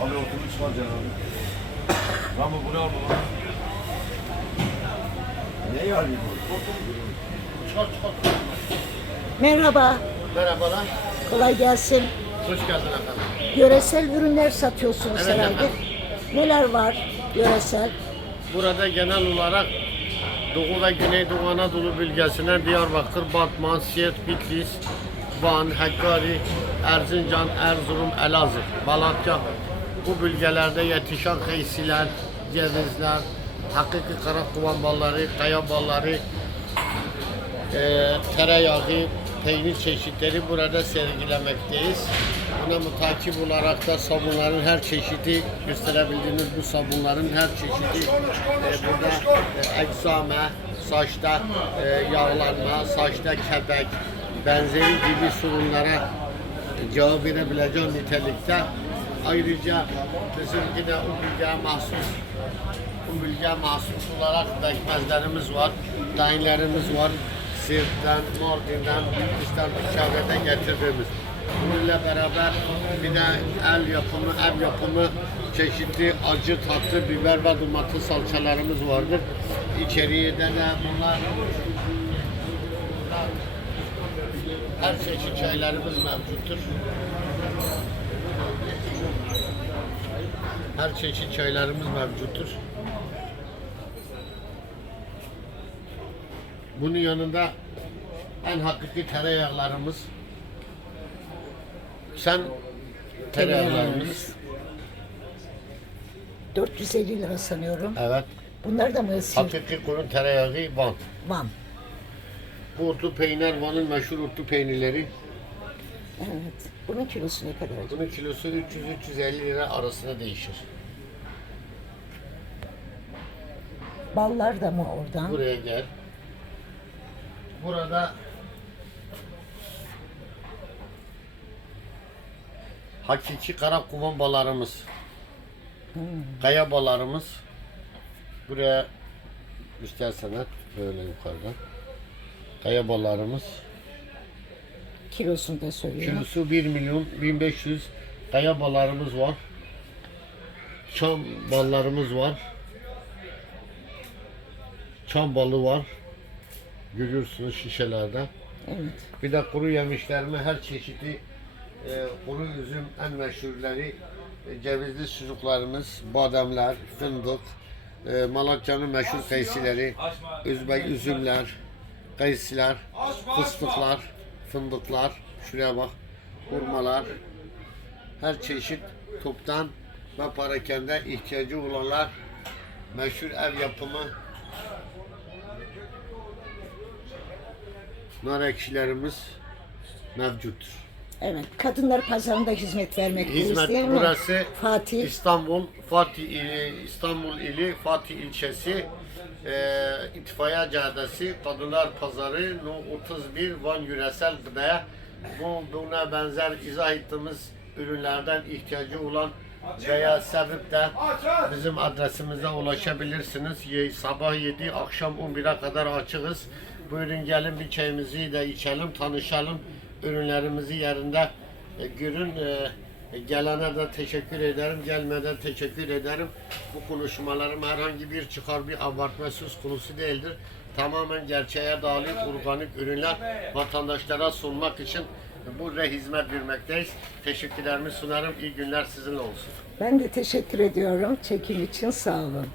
Abi canım. Bu oldu lan? Ne yani bu? Çıkar çıkar. Merhaba, Merhabalar. kolay gelsin. Hoş geldin efendim. Yöresel ürünler satıyorsunuz Evet herhalde. efendim. Neler var yöresel? Burada genel olarak Doğu ve Güneydoğu Anadolu bölgesine Diyarbakır, Batman, Siirt, Bitlis, Van, Hakkari, Erzincan, Erzurum, Elazığ, Malatya. Bu bölgelerde yetişen kayısılar, cevizler, hakiki karakovan balları, kaya balları, eee tereyağı, peynir çeşitleri burada sergilemekteyiz. Buna mutakip olarak da sabunların her çeşidi gösterebildiğiniz bu sabunların her çeşidi e, burada e, egzama, saçta e, yağlanma, saçta kebek, benzeri gibi sorunlara cevap verebileceğim nitelikte. Ayrıca bizim yine o bölgeye mahsus bu bölgeye mahsus olarak bekmezlerimiz var, tayinlerimiz var. Sirt'ten, Mardin'den, Bitlis'ten, çevreden getirdiğimiz. Bununla beraber bir de el yapımı, ev yapımı çeşitli acı tatlı biber ve domates salçalarımız vardır. İçeriğinde de bunlar her çeşit çaylarımız mevcuttur. Her çeşit çaylarımız mevcuttur. Bunun yanında en hakiki tereyağlarımız. Sen tereyağlarımız. 450 lira sanıyorum. Evet. Bunlar da mı Siirt, Hakiki kuru tereyağı Van. Van? Bu otlu peynir Van'ın meşhur otlu peynirleri. Evet. Bunun kilosu ne kadar acaba? Bunun kilosu 300-350 lira arasında değişir. Ballar da mı oradan? Buraya gel. Burada hakiki kara kuman balarımız, kaya balarımız. Buraya istersen at böyle yukarıdan. Kaya balarımız. Kilosunu da söylüyor. Kilosu 1 milyon 1500 kaya ballarımız var. Çam ballarımız var. Çam balı var. Görüyorsunuz şişelerde. Evet. Bir de kuru yemişlerimi her çeşidi e, kuru üzüm en meşhurları e, cevizli sucuklarımız, bademler, fındık, e, Malatya'nın meşhur kayısıları, Özbek üzümler, kayısılar, fıstıklar, fındıklar, şuraya bak, hurmalar, her çeşit toptan ve parakende ihtiyacı olanlar meşhur ev yapımı nar ekşilerimiz mevcuttur. Evet. Kadınlar pazarında hizmet vermekteyiz Hizmet burası Fatih. İstanbul Fatih ili, İstanbul ili Fatih ilçesi e, İtfaiye Caddesi Kadınlar Pazarı No 31 Van Yüresel Gıdaya bu buna benzer izah ettiğimiz ürünlerden ihtiyacı olan veya sevip de bizim adresimize ulaşabilirsiniz. Sabah 7, akşam 11'e kadar açığız. Buyurun gelin bir çayımızı da içelim, tanışalım. Ürünlerimizi yerinde e, görün. E, gelene de teşekkür ederim, gelmeden teşekkür ederim. Bu konuşmalarım herhangi bir çıkar bir abartma söz konusu değildir. Tamamen gerçeğe dair organik ürünler vatandaşlara sunmak için burada hizmet vermekteyiz. Teşekkürlerimi sunarım. İyi günler sizinle olsun. Ben de teşekkür ediyorum çekim için. Sağ olun.